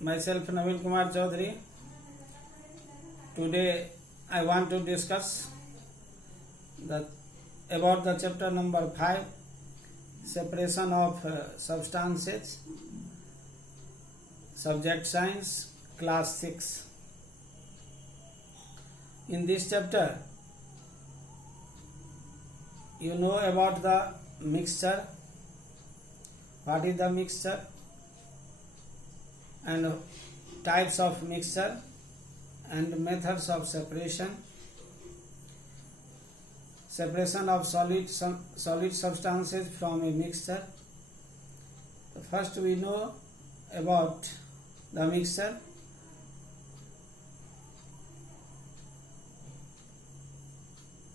myself Naveen Kumar Chaudhary. Today I want to discuss about the chapter number 5, separation of substances, subject science, class 6. In this chapter, you know about the mixture. What is the mixture? And types of mixture and methods of separation of solid substances from a mixture. First we know about the mixture.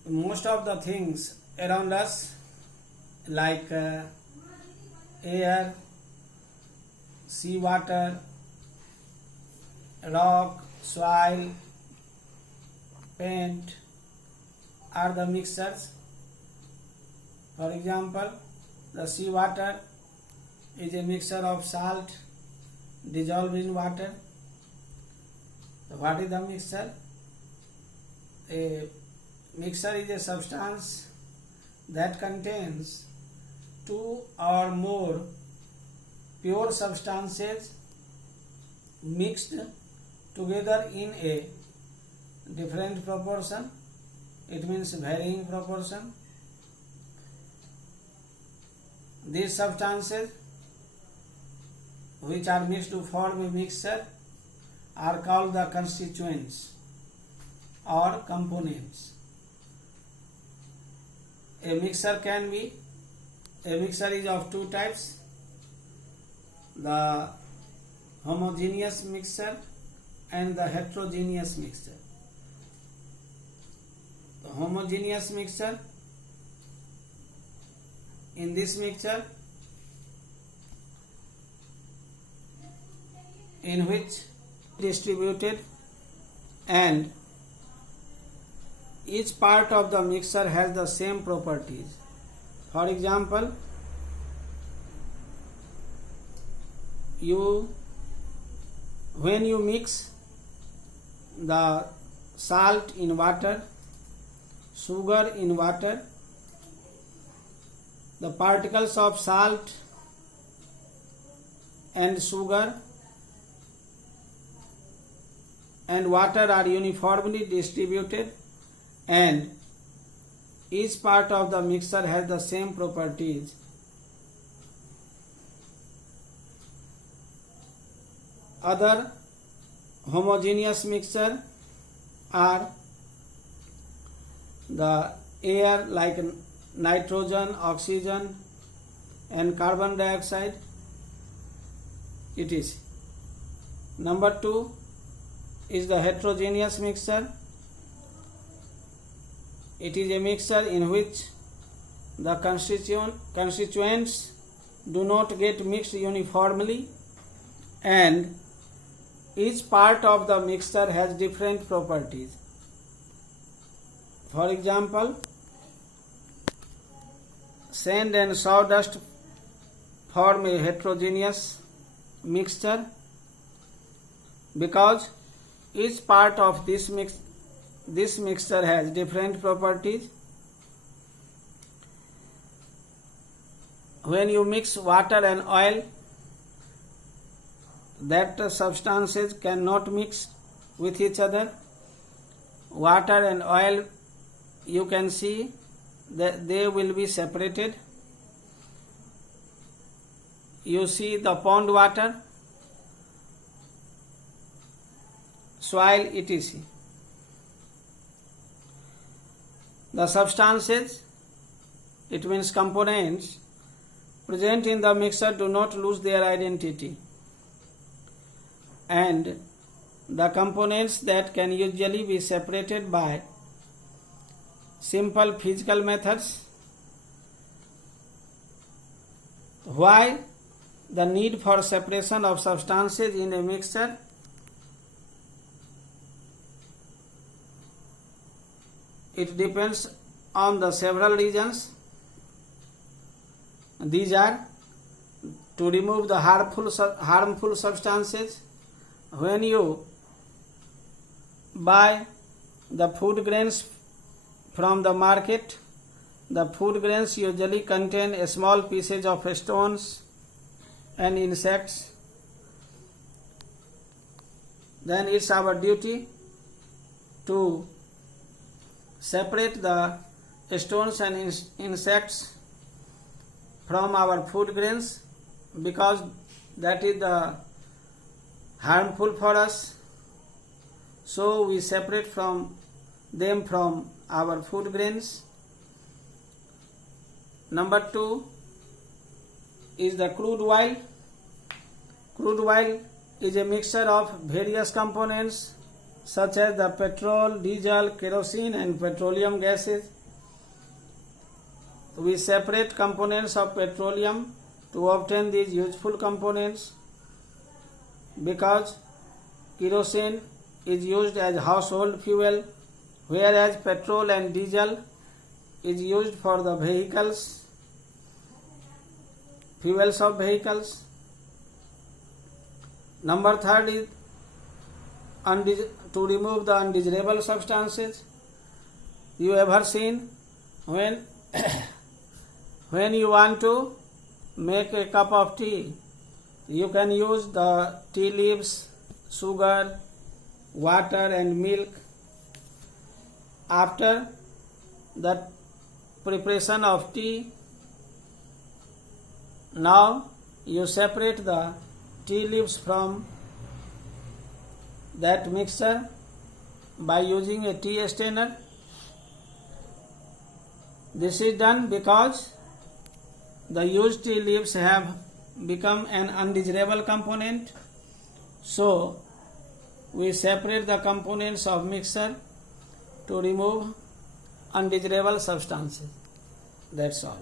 Most of the things around us like air, sea water, rock, soil, paint are the mixtures. For example, the sea water is a mixture of salt dissolved in water. So what is the mixture? A mixture is a substance that contains two or more pure substances mixed together in a different proportion. It means varying proportion. These substances which are mixed to form a mixture are called the constituents or components. A mixture is of two types: the homogeneous mixture and the heterogeneous mixture. The homogeneous mixture, in this mixture, in which distributed and each part of the mixture has the same properties. For example, when you mix the salt in water, sugar in water, the particles of salt and sugar and water are uniformly distributed and each part of the mixture has the same properties. Other homogeneous mixture are the air like nitrogen, oxygen and carbon dioxide, etc. Number 2 is the heterogeneous mixture. It is a mixture in which the constituents do not get mixed uniformly and each part of the mixture has different properties. For example, sand and sawdust form a heterogeneous mixture because each part of this mixture has different properties. When you mix water and oil, that substances cannot mix with each other. Water and oil, you can see that they will be separated. You see the pond water, soil, etc. The substances, it means components, present in the mixture do not lose their identity, and the components that can usually be separated by simple physical methods. Why the need for separation of substances in a mixture? It depends on the several reasons. These are to remove the harmful substances when you buy the food grains from the market, the food grains usually contain small pieces of stones and insects. Then it's our duty to separate the stones and insects from our food grains, because that is the harmful for us. So we separate from them from our food grains. Number 2 is the crude oil. Crude oil is a mixture of various components such as the petrol, diesel, kerosene and petroleum gases. We separate components of petroleum to obtain these useful components, because kerosene is used as household fuel, whereas petrol and diesel is used for the vehicles, fuels of vehicles. Number 3 is to remove the undesirable substances. You ever seen when you want to make a cup of tea, you can use the tea leaves, sugar, water and milk. After the preparation of tea, now you separate the tea leaves from that mixture by using a tea strainer. This is done because the used tea leaves have become an undesirable component. So we separate the components of mixture to remove undesirable substances. That's all.